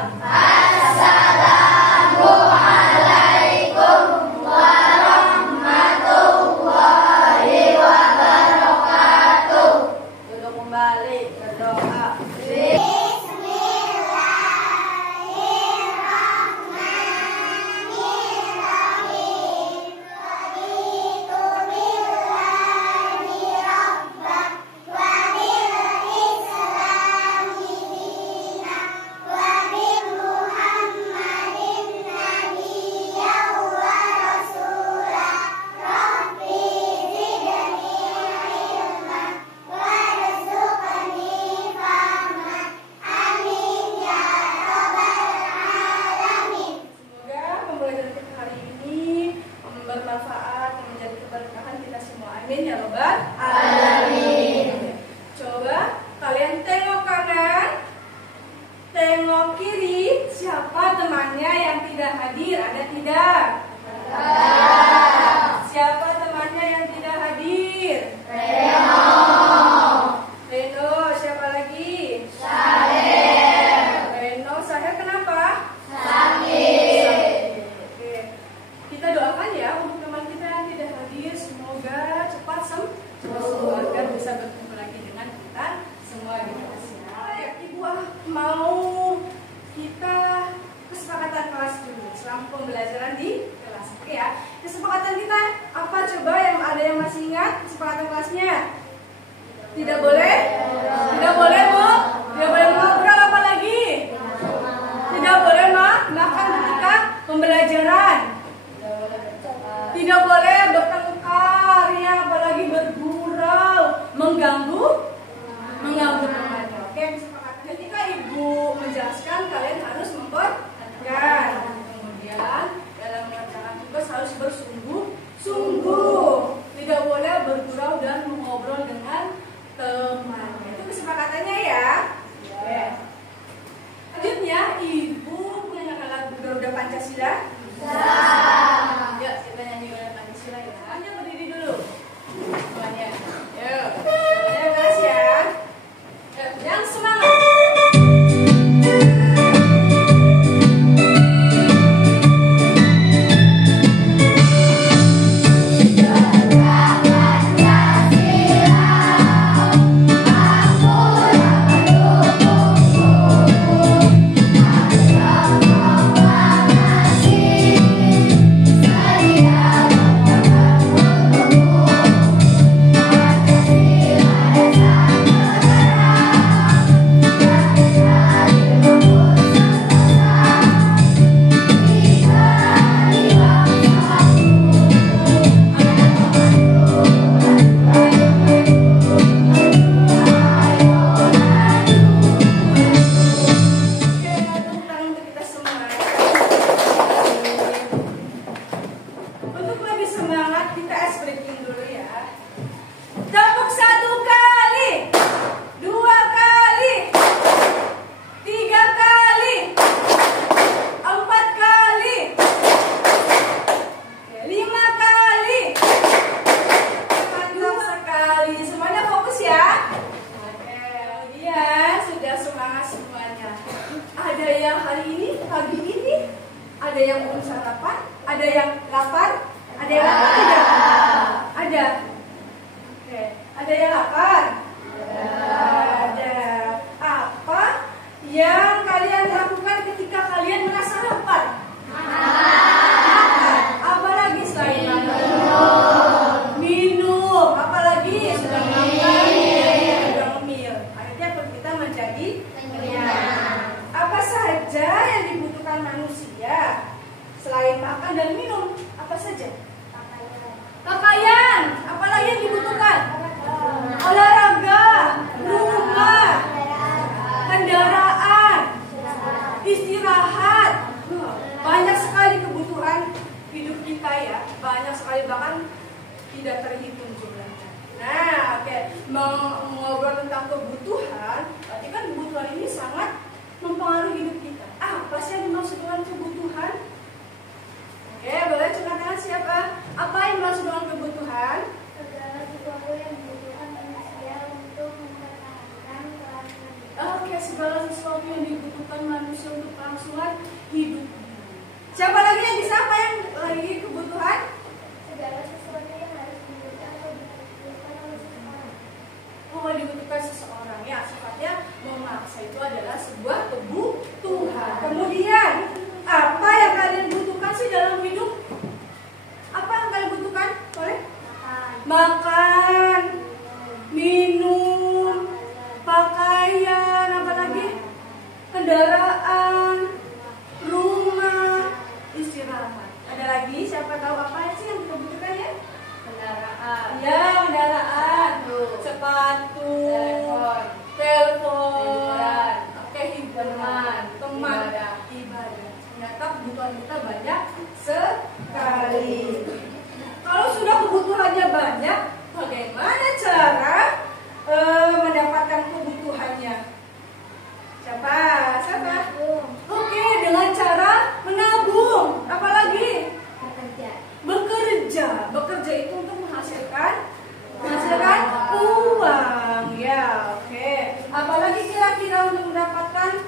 Assalamualaikum warahmatullahi wabarakatuh. Duduk kembali, berdoa. Bermanfaat dan menjadi keberkahan kita semua. Amin ya Rabbal alamin. Coba kalian tengok kanan, tengok kiri. Siapa temannya yang tidak hadir? Ada tidak? Siapa temannya yang tidak hadir? Reno. Siapa lagi? Reno. Saher kenapa? Sakit. Oke. Kita doakan ya untuk teman kita yang tidak hadir, semoga cepat sembuh agar bisa bertemu lagi dengan kita semua di kelas. Ibu mau kita kesepakatan kelas dulu selama pembelajaran di kelas. Oke ya. Kesepakatan kita apa coba, yang ada yang masih ingat kesepakatan kelasnya? Tidak boleh? Tidak boleh Bu? Tidak boleh ngobrol apa lagi? Tidak boleh makan ketika pembelajaran. Tidak boleh bertengkar ya, apalagi bergurau, mengganggu temannya. Oke, kesepakatan. Ketika ibu menjelaskan, kalian harus memperhatikan. Kemudian dalam mengerjakan tugas harus bersungguh-sungguh. Tidak boleh bergurau dan mengobrol dengan temannya. Itu kesepakatannya ya. Oke. Selanjutnya, ibu punya lagu Garuda Pancasila. Yuk, kita nyanyi Garuda Pancasila ya. Hanya berdiri dulu semuanya. Yuk, semuanya keras ya. Yuk, yang semangat. Ada yang belum sarapan? Ada yang lapar? Ada yang lapar tidak? Ada. Oke. Ada yang lapar? Ada. Apa yang kalian lakukan ketika kalian merasa lapar? Makan. Apalagi selain makan? Minum. Apalagi sudah makan? Sudah ngemil. Akhirnya kita menjadi kenyang. Apa saja yang dibutuhkan manusia selain makan dan minum? Apa saja? Pakaian. Apalagi yang dibutuhkan? Olahraga, rumah, kendaraan, istirahat. Banyak sekali kebutuhan hidup kita ya. Banyak sekali, bahkan tidak terhitung jumlahnya. Nah, oke. Mengobrol tentang kebutuhan, berarti kan kebutuhan ini sangat mempengaruhi hidup kita. Apa sih yang dimaksud dengan kebutuhan? Oke, boleh cepat tangan siapa? Apa yang dimaksud dengan kebutuhan? Segala sesuatu yang dibutuhkan manusia untuk mempertahankan kelanjutan. Oke, segala sesuatu yang dibutuhkan dibutuhkan manusia untuk kelangsungan hidup. Siapa lagi yang bisa? Apa yang lagi kebutuhan? Segala sesuatu yang harus dibutuhkan atau dibutuhkan oleh seseorang. Oh, dibutuhkan seseorang ya, sifatnya memaksa itu adalah sebuah kebutuhan. Kemudian apa yang kalian butuhkan sih dalam hidup? Apa yang kalian butuhkan? Boleh? Makan, minum, pakaian, apa lagi? Kendaraan, rumah, istirahat. Ada lagi? Siapa tahu apa sih yang kita butuhkan ya? Kendaraan. Ya, kendaraan, sepatu, telepon, oke, hiburan, teman, ibadah. Ternyata kebutuhan kita banyak sekali. Kalau sudah kebutuhannya banyak, bagaimana cara mendapatkan kebutuhannya? Siapa? Oke, dengan cara menabung. Apalagi? Bekerja. Bekerja itu untuk menghasilkan uang. Ya, oke. Apalagi kira-kira untuk mendapatkan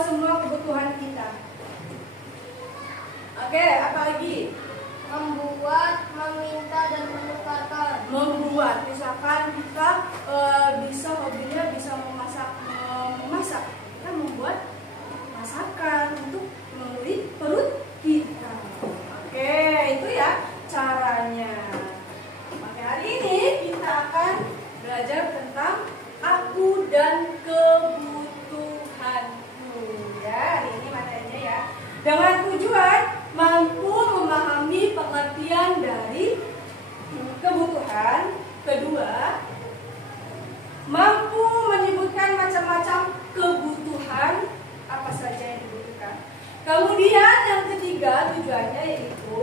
semua kebutuhan kita? Oke, apalagi? Membuat, meminta, dan menukarkan. Membuat, misalkan kita bisa hobinya bisa memasak, kita membuat masakan untuk memenuhi perut kita. Oke, itu ya caranya. Oke, hari ini kita akan belajar tentang aku dan kebutuhanku. Ya, hari ini materinya ya. Dengan tujuan mampu memahami pengertian dari kebutuhan. Kedua, mampu menyebutkan macam-macam kebutuhan apa saja yang dibutuhkan. Kemudian yang ketiga tujuannya yaitu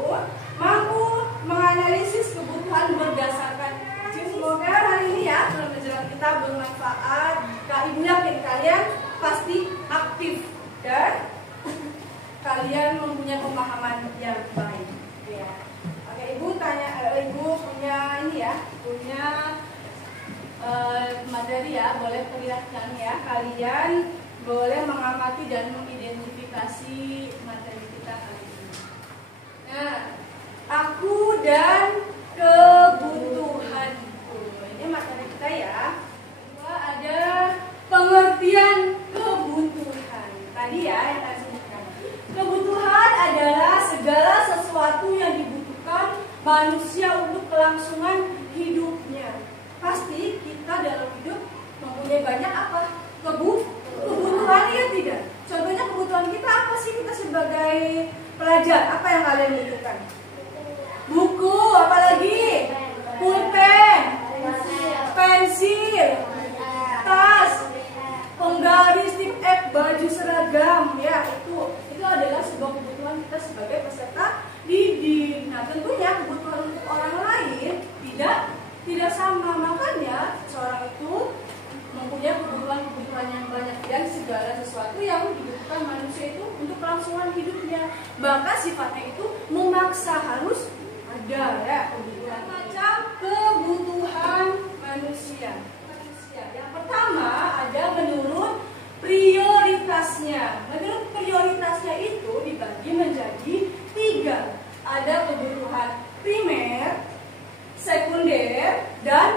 mampu menganalisis kebutuhan berdasarkan. Semoga hari ini ya pelajaran kita bermanfaat. Kak Ibu yakin kalian pasti aktif dan kalian mempunyai pemahaman yang baik. Ya. Oke, Ibu Ibu punya ini ya, punya materi ya, boleh perlihatkan ya. Kalian boleh mengamati dan mengidentifikasi materi kita kali ini. Nah, aku dan kebutuhanku. Ini materi kita ya. Kedua ada pengertian kebutuhan. Tadi ya yang saya sebutkan. Kebutuhan adalah segala sesuatu yang dibutuhkan manusia untuk kelangsungan hidupnya. Pasti kita dalam hidup mempunyai banyak apa? Kebutuhan ya tidak? Contohnya kebutuhan kita apa sih kita sebagai pelajar? Apa yang kalian butuhkan? Buku, apalagi? Pulpen, pensil, tas, penggaris, tip baju seragam, ya itu adalah sebuah kebutuhan kita sebagai peserta didik. Nah, tentunya kebutuhan untuk orang lain tidak sama. Makanya seseorang itu mempunyai kebutuhan yang banyak dan segala sesuatu yang dibutuhkan manusia itu untuk kelangsungan hidupnya. Maka sifatnya itu memaksa harus ada ya kebutuhan. Macam kebutuhan manusia. Yang pertama ada menurut prioritasnya. Menurut prioritasnya itu dibagi menjadi 3. Ada kebutuhan primer, sekunder, dan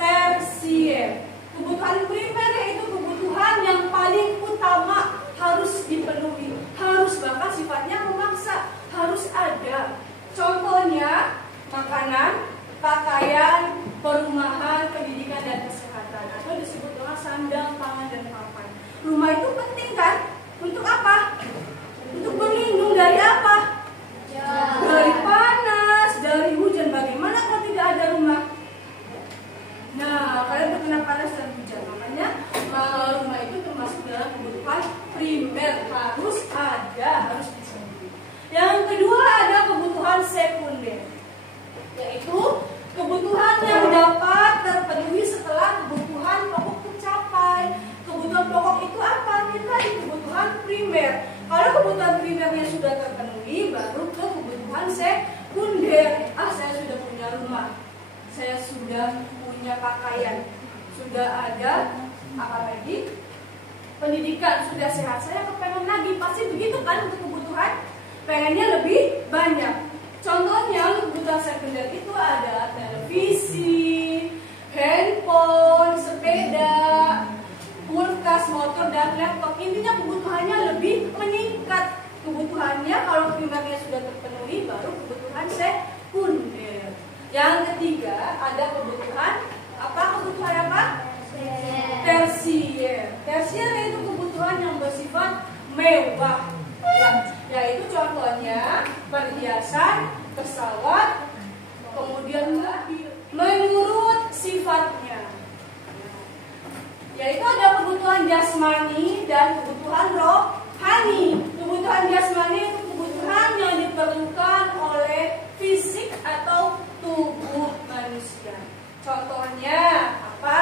tersier. Kebutuhan primer yaitu kebutuhan yang paling utama harus dipenuhi, harus bahkan sifatnya memaksa, harus ada. Contohnya makanan, pakaian, perumahan, pendidikan dan kesehatan, atau disebut dengan sandang, pangan dan papan. Rumah itu penting kan? Untuk apa? Untuk berlindung dari apa? Dari panas, dari hujan. Bagaimana kalau tidak ada rumah? Nah, kalian terkena panas dan hujan. Makanya rumah itu termasuk dalam kebutuhan primer, harus ada, harus dipenuhi. Yang kedua ada kebutuhan sekunder, yaitu kebutuhan yang dapat terpenuhi setelah kebutuhan pokok tercapai. Kebutuhan pokok itu apa? Kita di kebutuhan primer. Kalau kebutuhan primernya sudah terpenuhi, baru ke kebutuhan sekunder. Saya sudah punya rumah, saya sudah punya pakaian, sudah ada apa lagi? pendidikan sudah sehat, saya kepengen lagi, pasti begitu kan untuk kebutuhan, pengennya lebih banyak. Contohnya untuk kebutuhan sekunder itu ada televisi, handphone, sepeda, kulkas, motor, dan laptop. Intinya kebutuhannya lebih meningkat. Kebutuhannya kalau primernya sudah terpenuhi, baru kebutuhan sekunder. Yang ketiga ada kebutuhan apa? Kebutuhan apa? Tersier. Tersier itu kebutuhan yang bersifat mewah. Yaitu contohnya perhiasan, pesawat, kemudian mobil, menurut sifatnya. Yaitu ada kebutuhan jasmani dan kebutuhan rohani. Kebutuhan jasmani itu kebutuhan yang diperlukan oleh fisik atau tubuh manusia. Contohnya apa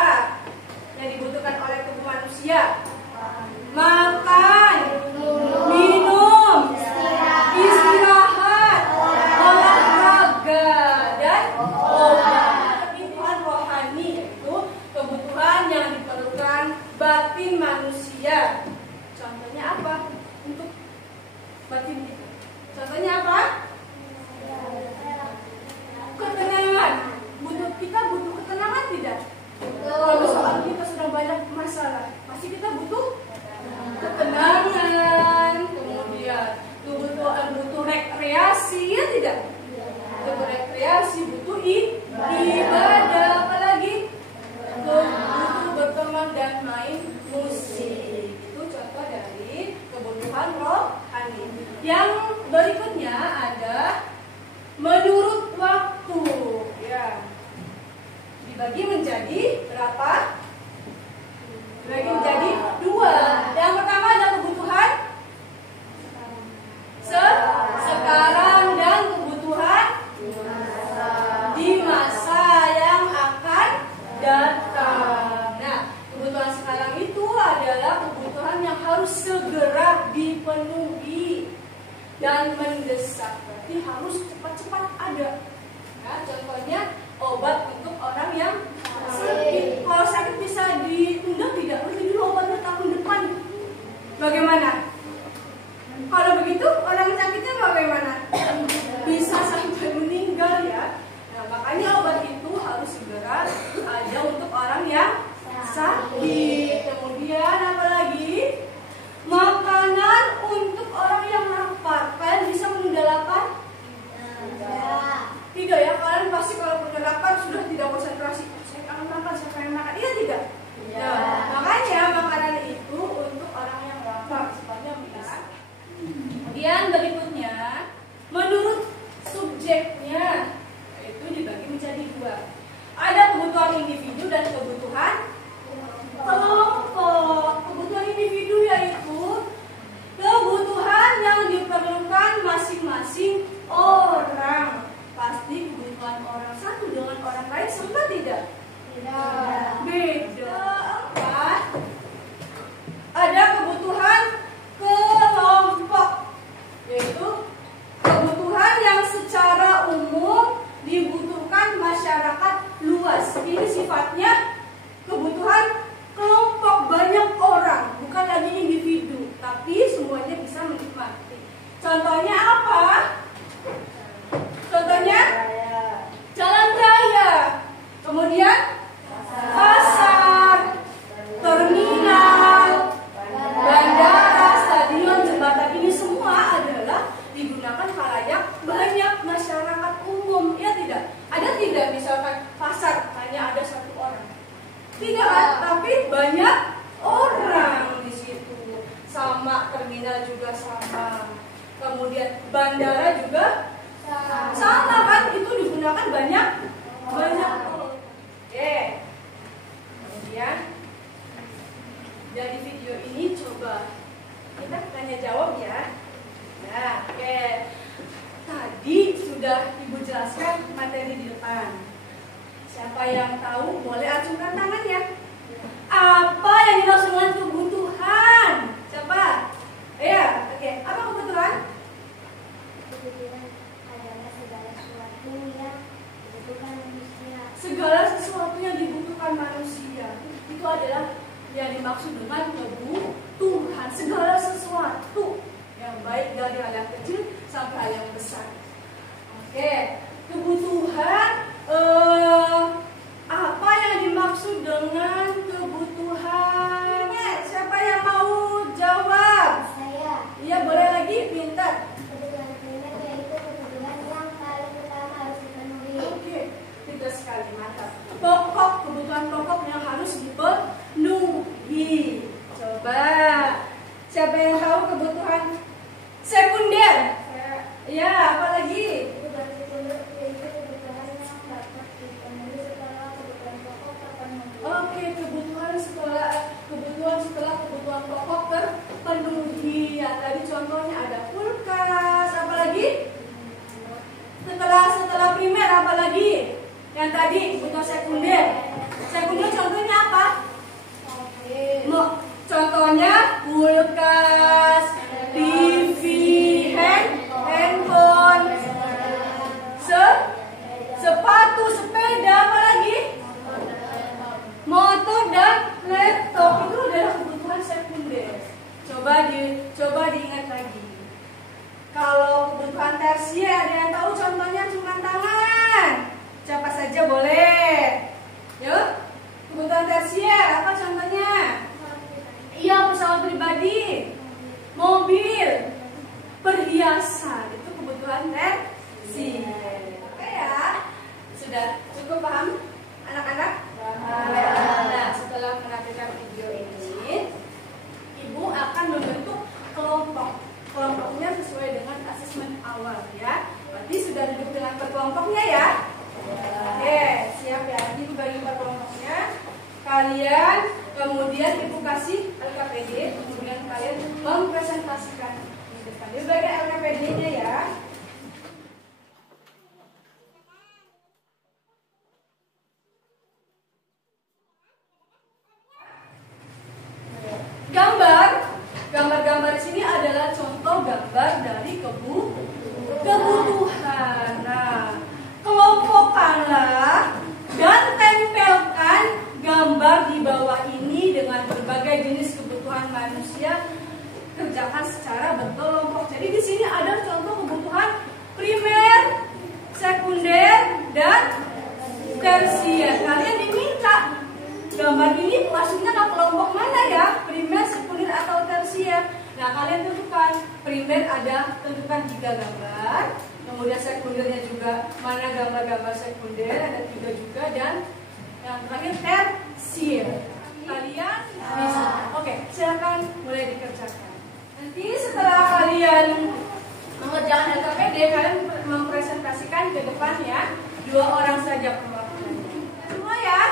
yang dibutuhkan oleh tubuh manusia? Makan, minum, istirahat, olahraga, dan obat. Kebutuhan rohani yaitu kebutuhan yang diperlukan batin manusia. Contohnya apa? Untuk batin kita. Contohnya apa? Ketenangan. Kita butuh ketenangan tidak? Kalau misalkan kita sedang banyak masalah, pasti kita butuh ketenangan. Kemudian butuh rekreasi, ya tidak? Butuh rekreasi, butuh ibadah, apalagi butuh berteman dan main musik. Itu contoh dari kebutuhan rohani. Yang berikutnya ada menurut waktu, ya. Dibagi menjadi berapa? Dibagi menjadi 2. Yang pertama ada kebutuhan sekarang dan kebutuhan di masa yang akan datang. Nah, kebutuhan sekarang itu adalah kebutuhan yang harus segera dipenuhi dan mendesak. Berarti harus cepat-cepat ada. Nah, contohnya obat untuk orang yang sakit. Kalau sakit bisa ditunda tidak? Beli dulu obatnya tahun depan. Bagaimana? Kalau begitu orang sakitnya bagaimana? Bisa sampai meninggal, ya. Nah, makanya obat itu harus segera ada untuk orang yang sakit. Kemudian apa lagi? Makanan untuk orang yang lapar. Kalian bisa menunda lapar? Tidak, ya. Kalian pasti kalau punya lapar sudah tidak konsentrasi. Saya kangen makan, saya pengen makan. Iya tidak? Ya. Makanya makanan itu untuk orang yang lapar, sifatnya bisa. Kemudian berikutnya, menurut subjeknya, itu dibagi menjadi 2. Ada kebutuhan individu dan kebutuhan kelompok. Kebutuhan individu yaitu kebutuhan yang diperlukan masing-masing orang. Pasti kebutuhan orang satu dengan orang lain sama tidak? Tidak. Beda. Keempat, ada kebutuhan kelompok, yaitu kebutuhan yang secara umum dibutuhkan masyarakat luas. Ini sifatnya kebutuhan kelompok, banyak orang, bukan lagi individu, tapi semuanya bisa menikmati. Contohnya apa? Contohnya jalan raya, kemudian pasar, terminal, bandara, stadion, jembatan. Ini semua adalah digunakan khalayak banyak, masyarakat umum, ya tidak? Ada tidak misalkan pasar hanya ada 1 orang? Tidak, tapi banyak orang di situ. Sama terminal juga sama. Kemudian bandara juga sama kan, itu digunakan banyak. Oke. Kemudian dari video ini coba kita tanya jawab, ya. Nah, oke. Tadi sudah Ibu jelaskan materi di depan. Siapa yang tahu boleh acungkan tangannya. Apa yang dimaksud dengan kebutuhan? Siapa? Ya, oke. Apa kebutuhan? Kebutuhan adalah segala sesuatu yang dibutuhkan manusia. Segala sesuatu yang dibutuhkan manusia. Itu adalah yang dimaksud dengan kebutuhan. segala sesuatu yang baik dari hal yang kecil sampai hal yang besar. Oke, kebutuhan apa yang dimaksud dengan kebutuhan? Siapa yang mau jawab? Saya. Iya, boleh lagi, pintar. Kebutuhan primer yaitu kebutuhan yang paling utama harus dipenuhi. Oke, pintar sekali, mantap. Pokok, kebutuhan pokok yang harus dipenuhi. Coba, siapa yang tahu kebutuhan sekunder? Ya, apa lagi? Kebutuhan sekunder yaitu kebutuhan yang dapat dipenuhi setelah kebutuhan pokok terpenuhi. Oke, kebutuhan setelah kebutuhan pokok terpenuhi. Ya, tadi contohnya ada kulkas, apa lagi? Setelah primer apa lagi? Yang tadi kebutuhan sekunder. Sekunder contohnya apa? Contohnya kulkas, TV, handphone, sepatu, sepeda, apa lagi? Motor dan laptop. Itu adalah kebutuhan sekunder. Coba diingat lagi. Kalau kebutuhan tersier, ada yang tahu contohnya cuma tangan? Siapa saja boleh. Yuk, kebutuhan tersier apa contohnya? Iya, pesawat pribadi, mobil, perhiasan. Itu kebutuhan tersier. Oke ya? Sudah cukup paham anak-anak? Nah, setelah menonton video ini, Ibu akan membentuk kelompok. Kelompoknya sesuai dengan asesmen awal ya. Berarti sudah duduk dengan berkelompoknya ya. Oke, siap ya. Ibu bagi berkelompoknya. Kalian kemudian Ibu kasih LKPD, kemudian kalian mempresentasikan di depan. Ibu bagi LKPD-nya ya. Gambar di sini adalah contoh gambar dari kebutuhan. Nah, kelompokkanlah dan tempelkan gambar di bawah ini dengan berbagai jenis kebutuhan manusia. Kerjakan secara berkelompok. Jadi di sini ada contoh kebutuhan primer, sekunder, dan tersier. Kalian diminta gambar ini masuknya ke kelompok mana ya? Primer, sekunder, atau tersier? Nah, kalian tentukan. Primer tentukan 3 gambar. Kemudian sekundernya juga mana gambar-gambar sekunder, ada 3 juga. Dan yang terakhir tersier. Kalian bisa. Oke, silakan mulai dikerjakan. Nanti setelah kalian mengerjakan LKPD, kalian mempresentasikan ke depan ya. 2 orang saja perwakilannya. Semua ya.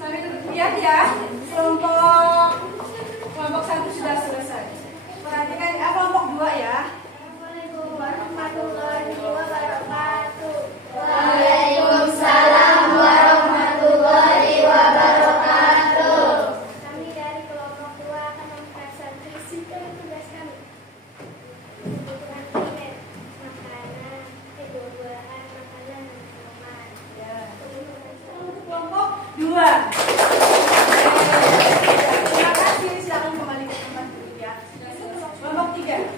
Sampai lihat ya. Kelompok 1 sudah selesai. Perhatikan kelompok 2 ya. Assalamualaikum warahmatullahi wabarakatuh. Waalaikumsalam warahmatullahi wabarakatuh. Kami dari kelompok 2 akan mempresentasikan tugas kami. Kebutuhan primer, makanan, buah-buahan, makanan, dan minuman. Ya. Kelompok 2. Terima kasih. Silakan kembali ke tempat duduk ya. Kelompok 3.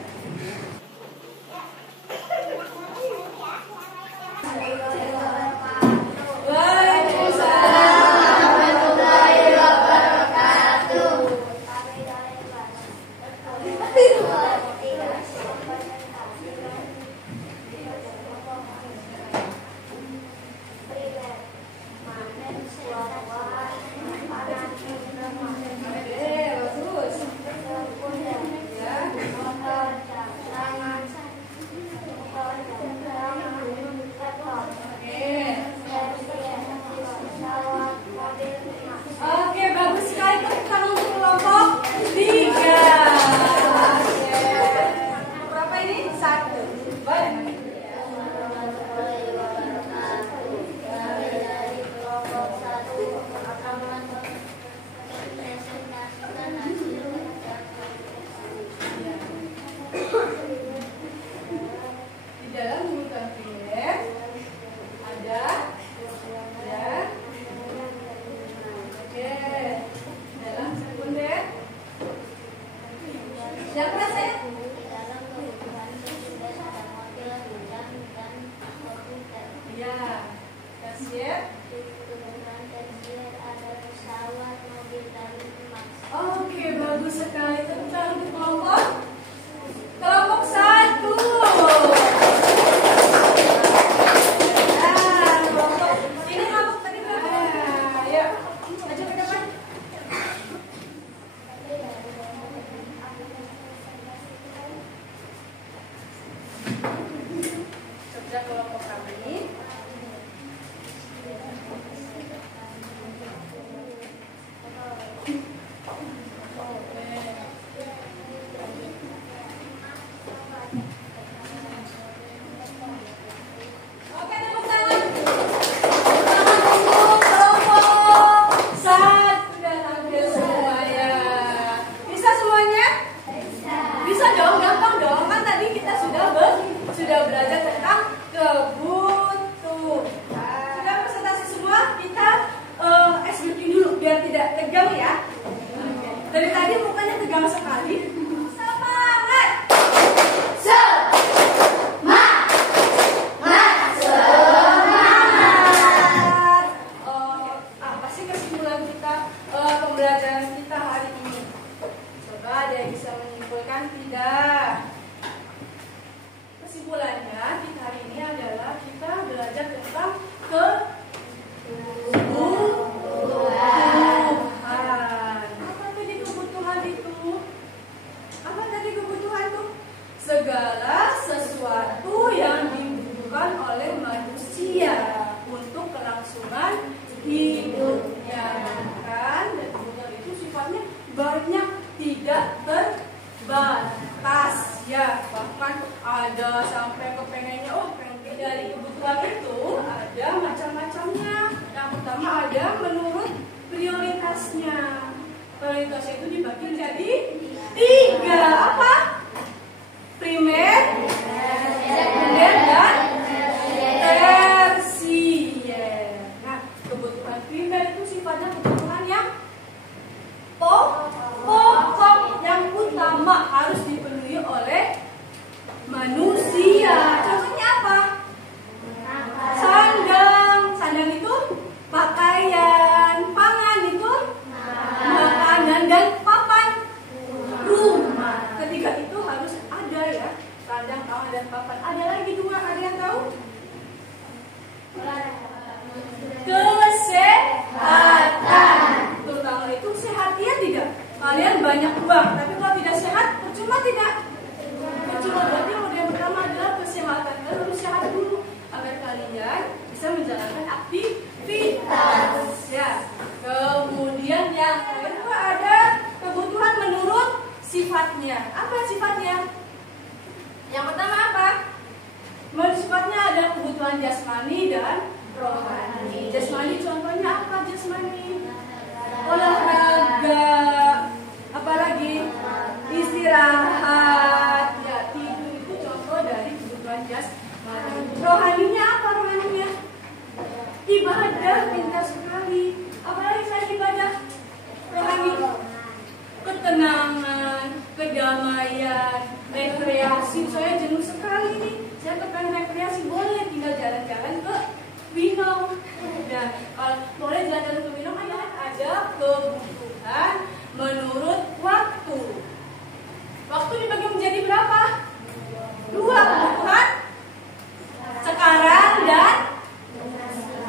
sudah belajar tentang kebutuhan. Sudah presentasi semua? Kita ice breaking dulu biar tidak tegang ya. Dari tadi mukanya tegang sekali. Semangat! Apa sih kesimpulan kita pembelajaran kita hari ini? Coba ada yang bisa menyimpulkan tidak? Kesimpulannya kita hari ini adalah kita belajar tentang kebutuhan. Apa tadi kebutuhan itu? Apa tadi kebutuhan itu? Segala sesuatu yang dibutuhkan oleh manusia untuk kelangsungan hidupnya, kan? Dan kebutuhan itu sifatnya banyak, tidak terbatas, ya. Bahkan ada sampai kepengennya, dari kebutuhan itu ada macam-macamnya. Yang pertama ada menurut prioritasnya. Prioritasnya itu dibagi menjadi 3. Apa? Primer, sekunder, dan tersier. Nah, kebutuhan primer itu sifatnya kebutuhan yang pokok, yang utama, harus dipenuhi oleh manusia. Contohnya apa? Sandang itu pakaian, pangan itu makanan, dan papan rumah. Ketiga itu harus ada ya, sandang, pangan, dan papan. Ada lagi 2, ada yang tahu? Kesehatan. Terutama itu sehat ya tidak? Kalian banyak uang, tapi kalau tidak sehat, percuma tidak? Percuma. Berarti yang pertama adalah kesehatan. Kalian harus sehat dulu agar kalian bisa menjalankan aktivitas. Ya. Kemudian yang kedua ada kebutuhan menurut sifatnya. Apa sifatnya? Yang pertama apa? Menurut sifatnya ada kebutuhan jasmani dan rohani. Jasmani contohnya apa? Jasmani olahraga, apalagi istirahat, ya, tidur itu contoh dari kebutuhan jasmani. Rohaninya apa? Rohaninya ibadah, pintar sekali. Apalagi selain ibadah? Rohani ketenangan, kedamaian, rekreasi. Saya jenuh sekali nih, saya kepengen rekreasi, boleh tinggal jalan-jalan ke Binong. Dan kalau boleh jalan-jalan ke Binong, ada kebutuhan menurut waktu. Waktu dibagi menjadi berapa? 2 kebutuhan sekarang dan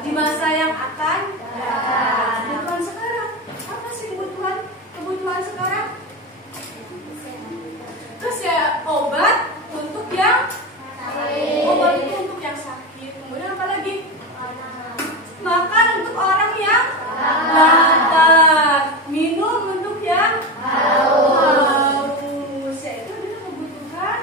di masa yang akan datang. Kebutuhan sekarang apa sih? Kebutuhan sekarang? Terus ya obat untuk yang sakit. Kemudian apa lagi? Makan untuk orang yang lapar. Minum untuk yang haus. Itu adalah kebutuhan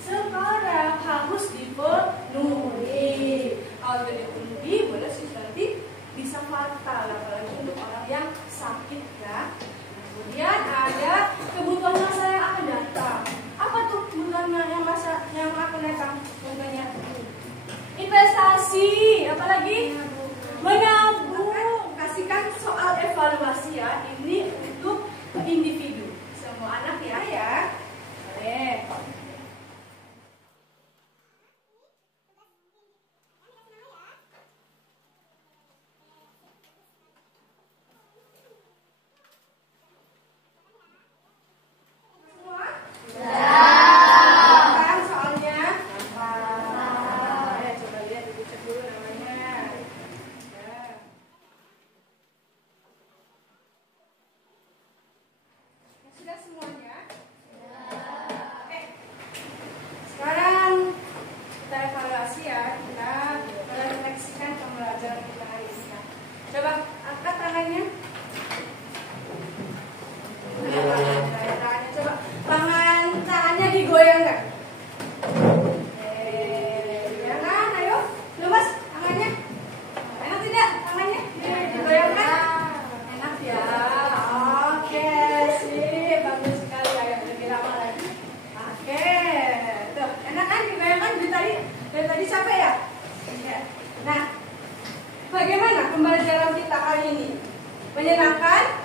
sekarang, harus dipenuhi. Kalau tidak dipenuhi, boleh sih nanti bisa fatal, apalagi untuk orang yang sakit ya. Kemudian ada kebutuhan masa yang akan datang. Apa tuh kebutuhan yang masa yang akan datang? Contohnya investasi, apalagi menabung. Kasihkan soal evaluasi ya. Ini untuk individu, semua anak ya. Boleh. Bagaimana pembelajaran kita kali ini? Menyenangkan?